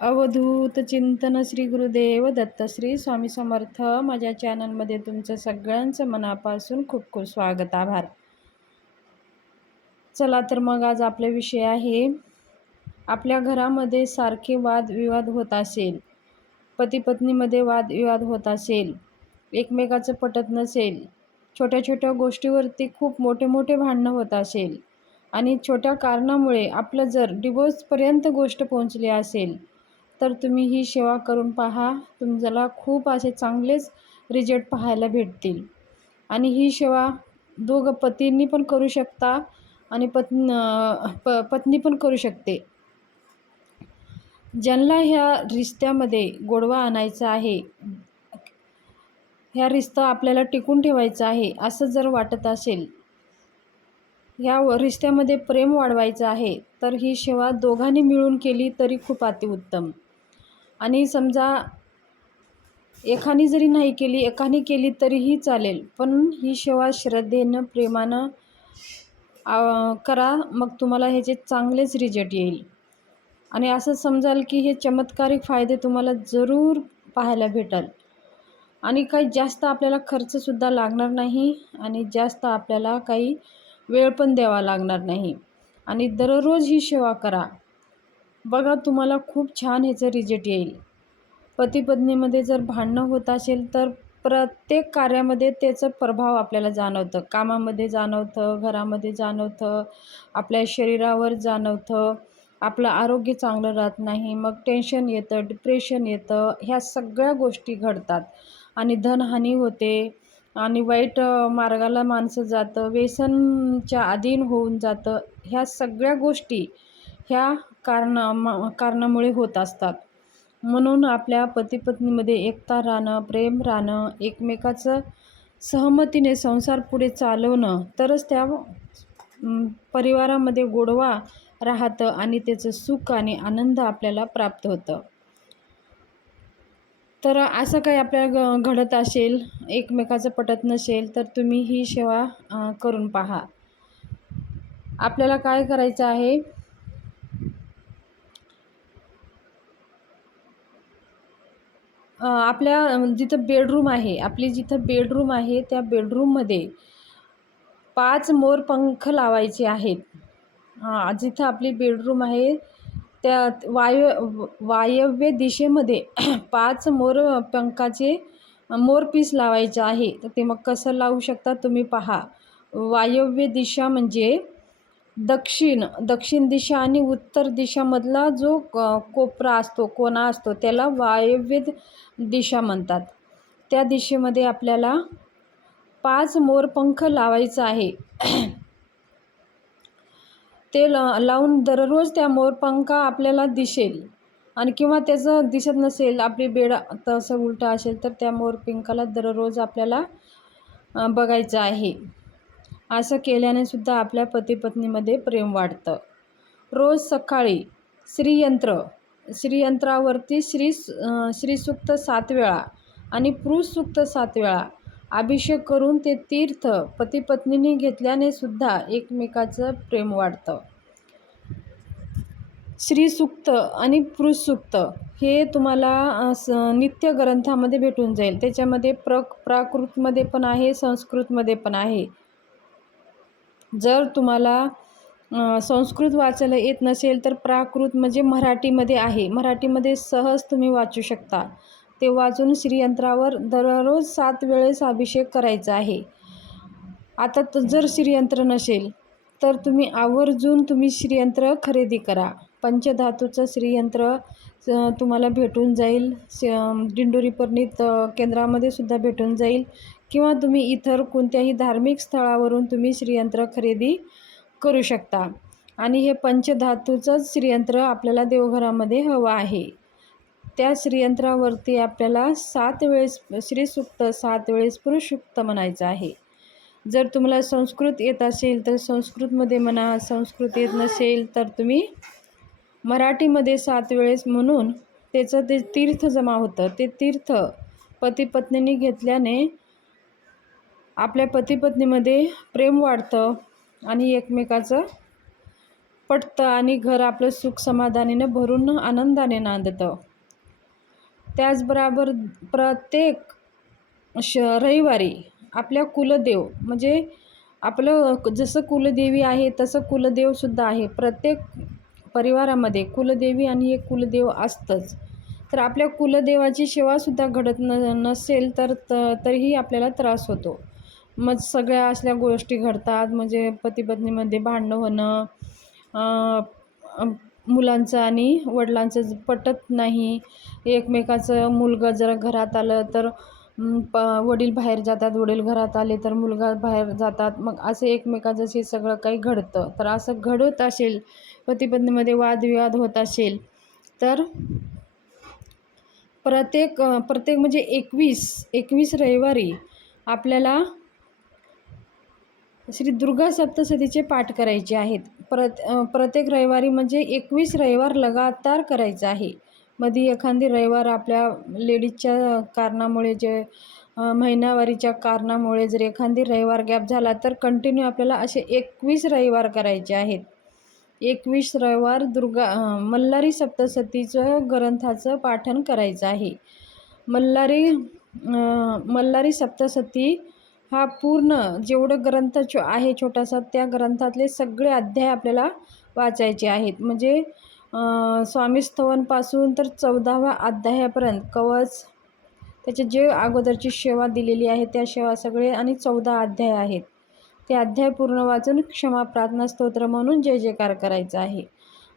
अवधूत चिंतन श्री गुरुदेव दत्त श्री स्वामी समर्थ. माझ्या चॅनलमध्ये तुमचं सगळ्यांचं मनापासून खूप खूप स्वागत, आभार. चला तर मग आज आपला विषय आहे, आपल्या घरामध्ये सारखे वादविवाद होत असेल, पती पत्नीमध्ये वादविवाद होत असेल, एकमेकाचं पटत नसेल, छोट्या छोट्या गोष्टीवरती खूप मोठे मोठे भांडणं होत असेल आणि छोट्या कारणामुळे आपलं जर डिवोर्सपर्यंत गोष्ट पोहोचली असेल, तर तुम्ही ही सेवा करून पहा. तुम्हाला खूप असे चांगलेच रिझल्ट पाहायला भेटतील. आणि ही सेवा दोघं पतींनी पण करू शकता आणि पत्नी पण करू शकते. ज्यांना ह्या रिश्त्यामध्ये गोडवा आणायचा आहे, ह्या रिश्ता आपल्याला टिकून ठेवायचा आहे असं जर वाटत असेल, ह्या रिश्त्यामध्ये प्रेम वाढवायचं आहे, तर ही सेवा दोघांनी मिळून केली तरी खूप अतिउत्तम. आणि समजा एकाने जरी नाही केली, एकाने केली तरीही चालेल, पण ही सेवा श्रद्धेनं प्रेमानं करा. मग तुम्हाला ह्याचे चांगलेच रिझल्ट येईल. आणि असं समजाल की हे चमत्कारिक फायदे तुम्हाला जरूर पाहायला भेटेल. आणि काही जास्त आपल्याला खर्चसुद्धा लागणार नाही आणि जास्त आपल्याला काही वेळ पण द्यावा लागणार नाही. आणि दररोज ही सेवा करा, बघा तुम्हाला खूप छान ह्याचं रिझल्ट येईल. पती पत्नीमध्ये जर भांडणं होत असेल, तर प्रत्येक कार्यामध्ये त्याचा प्रभाव आपल्याला जाणवतं. कामामध्ये जाणवतं, घरामध्ये जाणवतं, आपल्या शरीरावर जाणवतं. आपलं आरोग्य चांगलं राहत नाही, मग टेन्शन येतं, डिप्रेशन येतं, ह्या सगळ्या गोष्टी घडतात. आणि धनहानी होते आणि वाईट मार्गाला माणसं जातं, व्यसनच्या अधीन होऊन जातं. ह्या सगळ्या गोष्टी ह्या कारणामुळे होत असतात. म्हणून आपल्या पतीपत्नीमध्ये एकता राहणं, प्रेम राहणं, एकमेकाचं सहमतीने संसार पुढे चालवणं, तरच त्या परिवारामध्ये गोडवा राहतं आणि त्याचं सुख आणि आनंद आपल्याला प्राप्त होतं. तर असं काही आपल्याला घडत असेल, एकमेकाचं पटत नसेल, तर तुम्ही ही सेवा करून पहा. आपल्याला काय करायचं आहे, आपल्या जिथं बेडरूम आहे, आपली जिथं बेडरूम आहे, त्या बेडरूममध्ये 5 मोरपंख लावायचे आहेत. जिथं आपली बेडरूम आहे त्या वायव्य दिशेमध्ये 5 मोरपंखाचे मोरपीस लावायचे आहे. तर ते मग कसं लावू शकता तुम्ही पहा. वायव्य दिशा म्हणजे दक्षिण दिशा आणि उत्तर दिशामधला जो कोपरा असतो, कोना असतो, त्याला वायव्य दिशा म्हणतात. त्या दिशेमध्ये आपल्याला 5 मोरपंख लावायचं आहे. ते लावून दररोज त्या मोरपंख आपल्याला दिसेल. आणि किंवा त्याचं दिसत नसेल, आपली बेड तसं उलटं असेल, तर त्या मोरपंखाला दररोज आपल्याला बघायचं आहे. असं केल्याने सुद्धा आपल्या पतीपत्नीमध्ये प्रेम वाढतं. रोज सकाळी श्रीयंत्रावरती श्रीसूक्त 7 वेळा आणि पुरुषसूक्त 7 वेळा अभिषेक करून ते तीर्थ पतीपत्नींनी घेतल्याने सुद्धा एकमेकाचं प्रेम वाढतं. श्रीसूक्त आणि पुरुषसूक्त हे तुम्हाला नित्य ग्रंथामध्ये भेटून जाईल. त्याच्यामध्ये प्राकृतमध्ये पण आहे, संस्कृतमध्ये पण आहे. जर तुम्हाला संस्कृत वाचायला येत नसेल, तर प्राकृत म्हणजे मराठीमध्ये आहे. मराठीमध्ये सहज तुम्ही वाचू शकता. ते वाचून श्रीयंत्रावर दररोज 7 वेळेस अभिषेक करायचा आहे. आता जर श्रीयंत्र नसेल, तर तुम्ही आवर्जून श्रीयंत्र खरेदी करा. पंचधातूचं श्रीयंत्र तुम्हाला भेटून जाईल. दिंडोरी परिणित केंद्रामध्ये सुद्धा भेटून जाईल, किंवा तुम्ही इतर कोणत्याही धार्मिक स्थळावरून तुम्ही श्रीयंत्र खरेदी करू शकता. आणि हे पंचधातूचंच श्रीयंत्र आपल्याला देवघरामध्ये हवं आहे. त्या श्रीयंत्रावरती आपल्याला 7 वेळेस श्रीसूक्त, 7 वेळेस पुरुषसूक्त म्हणायचं आहे. जर तुम्हाला संस्कृत येत असेल तर संस्कृतमध्ये म्हणा, संस्कृत येत नसेल तर तुम्ही मराठीमध्ये 7 वेळेस म्हणून त्याचं ते तीर्थ जमा होतं. ते तीर्थ पतीपत्नींनी घेतल्याने आपल्या पतीपत्नीमध्ये प्रेम वाढतं आणि एकमेकाचं पटतं आणि घर आपलं सुख समाधानीनं भरून आनंदाने नांदतं. त्याचबरोबर प्रत्येक रविवारी आपल्या कुलदेव म्हणजे आपलं जसं कुलदेवी आहे तसं कुलदेवसुद्धा आहे. प्रत्येक परिवारामध्ये कुलदेवी आणि एक कुलदेव असतंच. तर आपल्या कुलदेवाची सेवासुद्धा घडत नसेल तर तरीही आपल्याला त्रास होतो. मग सगळ्या असल्या गोष्टी घडतात, म्हणजे पती-पत्नीमध्ये भांडणं होणं, मुलांचं आणि वडिलांचं पटत नाही. एकमेकाचं मुलगा जर घरात आलं तर वडील बाहेर जातात, वडील घरात आले तर मुलगा बाहेर जातात. मग असे एकमेकाचं हे सगळं काही घडतं. तर असं घडत असेल, पती-पत्नीमध्ये वादविवाद होत असेल तर प्रत्येक म्हणजे 21 रविवारी आपल्याला श्री दुर्गा सप्तशतीचे पाठ करायचे आहेत. प्रत्येक रविवारी म्हणजे 21 रविवार लगातार करायचं आहे. मध्ये एखादी रविवार आपल्या लेडीजच्या कारणामुळे महिनावारीच्या कारणामुळे जर एखादी रविवार गॅप झाला तर कंटिन्यू आपल्याला असे 21 रविवार करायचे आहेत. 21 रविवार मल्हारी सप्तशतीचं ग्रंथाचं पाठन करायचं आहे. मल्हारी सप्तशती हा पूर्ण जेवढं ग्रंथ आहे छोटासा, त्या ग्रंथातले सगळे अध्याय आपल्याला वाचायचे आहेत. म्हणजे स्वामी स्तवनपासून तर 14व्या अध्यायापर्यंत कवच, त्याचे जे अगोदरची सेवा दिलेली आहे त्या सेवा सगळे आणि 14 अध्याय आहेत. ते अध्याय पूर्ण वाचून क्षमा प्रार्थना स्तोत्र म्हणून जय जयकार करायचा आहे.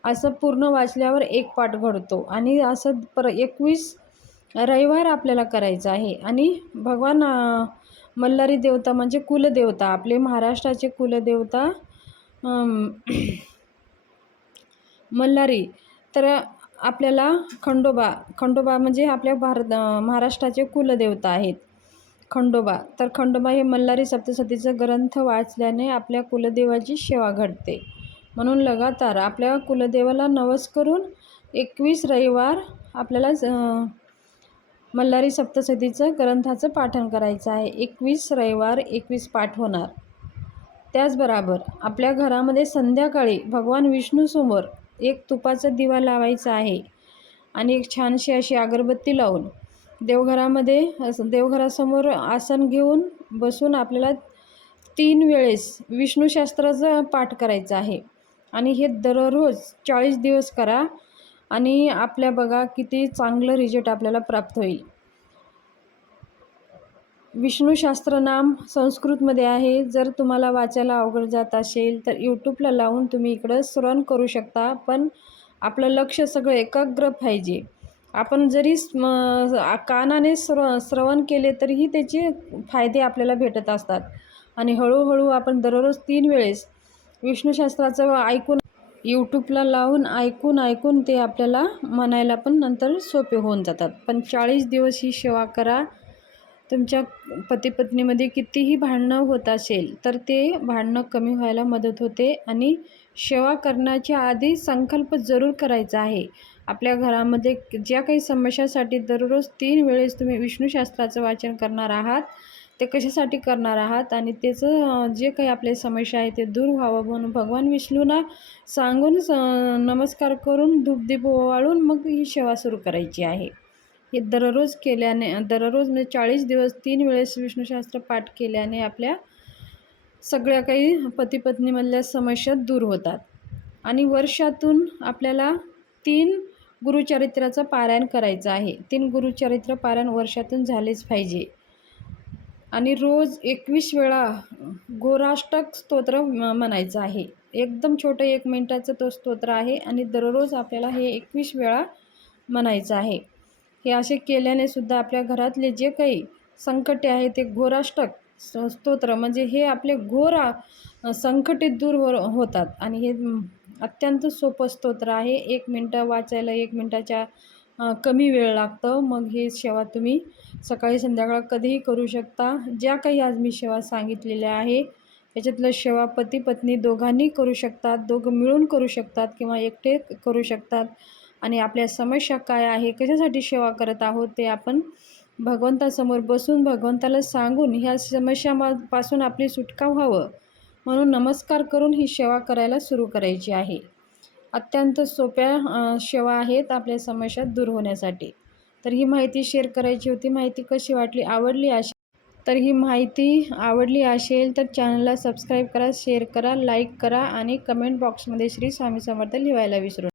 असं पूर्ण वाचल्यावर एक पाठ घडतो आणि असं 21 रविवार आपल्याला करायचं आहे. आणि भगवान मल्हारी देवता म्हणजे कुलदेवता, आपले महाराष्ट्राचे कुलदेवता मल्हारी. तर आपल्याला खंडोबा म्हणजे आपल्या महाराष्ट्राचे कुलदेवता आहेत खंडोबा. तर खंडोबा हे मल्हारी सप्तशतीचा ग्रंथ वाचल्याने आपल्या कुलदेवाची सेवा घडते. म्हणून लगातार आपल्या कुलदेवाला नवस करून 21 रविवार आपल्याला मल्हारी सप्तशतीचं ग्रंथाचं पाठन करायचं आहे. 21 रविवार 21 पाठ होणार. त्याचबरोबर आपल्या घरामध्ये संध्याकाळी भगवान विष्णूसमोर एक तुपाचा दिवा लावायचा आहे आणि एक छानशी अशी अगरबत्ती लावून देवघरासमोर आसन घेऊन बसून आपल्याला 3 वेळेस विष्णूशास्त्राचं पाठ करायचं आहे. आणि हे दररोज 40 दिवस करा आणि आपल्या बघा किती चांगलं रिझल्ट आपल्याला प्राप्त होईल. विष्णूशास्त्र नाम संस्कृतमध्ये आहे. जर तुम्हाला वाचायला अवघड जात असेल तर यूट्यूबला लावून तुम्ही इकडं श्रवण करू शकता. पण आपलं लक्ष सगळं एकाग्र पाहिजे. आपण जरी कानाने श्रवण केले तरीही त्याचे फायदे आपल्याला भेटत असतात. आणि हळूहळू आपण दररोज 3 वेळेस विष्णूशास्त्राचं ऐकून यूट्यूबला लावून ऐकून ते आपल्याला म्हणायला पण नंतर सोपे होऊन जातात. पण 40 दिवस ही सेवा करा. तुमच्या पतीपत्नीमध्ये कितीही भांडणं होत असेल तर ते भांडणं कमी व्हायला मदत होते. आणि सेवा करण्याच्या आधी संकल्प जरूर करायचा आहे. आपल्या घरामध्ये ज्या काही समस्यासाठी दररोज 3 वेळेस तुम्ही विष्णूशास्त्राचं वाचन करणार आहात, ते कशासाठी करणार आहात आणि त्याचं जे काही आपले समस्या आहे ते दूर व्हावं म्हणून भगवान विष्णूंना सांगून नमस्कार करून धूपदीप ओवाळून मग ही सेवा सुरू करायची आहे. हे दररोज केल्याने म्हणजे 40 दिवस 3 वेळेस विष्णूशास्त्र पाठ केल्याने आपल्या सगळ्या काही पतीपत्नीमधल्या समस्या दूर होतात. आणि वर्षातून आपल्याला 3 गुरुचरित्राचं पारायण करायचं आहे. 3 गुरुचरित्र पारायण वर्षातून झालेच पाहिजे. आणि रोज 21 वेळा गोराष्टक स्तोत्र म्हणायचं आहे. एकदम छोटं 1 मिनिटाचं तो स्तोत्र आहे आणि दररोज आपल्याला हे 21 वेळा म्हणायचं आहे. हे असे केल्याने सुद्धा आपल्या घरातले जे काही संकटे आहे ते गोराष्टक स्तोत्र म्हणजे हे आपले घोर संकटे दूर होतात. आणि हे अत्यंत सोपं स्तोत्र आहे. 1 मिनटं वाचायला 1 मिनटाच्या कमी वेळ लागतं. मग हे सेवा तुम्ही सकाळी संध्याकाळ कधीही करू शकता. ज्या काही आज मी सेवा सांगितलेल्या आहे याच्यातलं सेवा पती पत्नी दोघांनी करू शकतात, दोघं मिळून करू शकतात किंवा एकटे करू शकतात. आणि आपल्या समस्या काय आहे, कशासाठी सेवा करत आहोत ते आपण भगवंतासमोर बसून भगवंताला सांगून ह्या समस्यापासून आपली सुटका व्हावं म्हणून नमस्कार करून ही सेवा करायला सुरू करायची आहे. अत्यंत सोप्या सेवा आहेत आपल्या समस्या दूर होण्यासाठी. तर ही माहिती शेअर करायची होती. माहिती कशी वाटली, ही माहिती आवडली असेल तर चॅनलला सबस्क्राईब करा, शेअर करा, लाईक करा आणि कमेंट बॉक्समध्ये श्री स्वामी समर्थ लिहायला विसरू नका.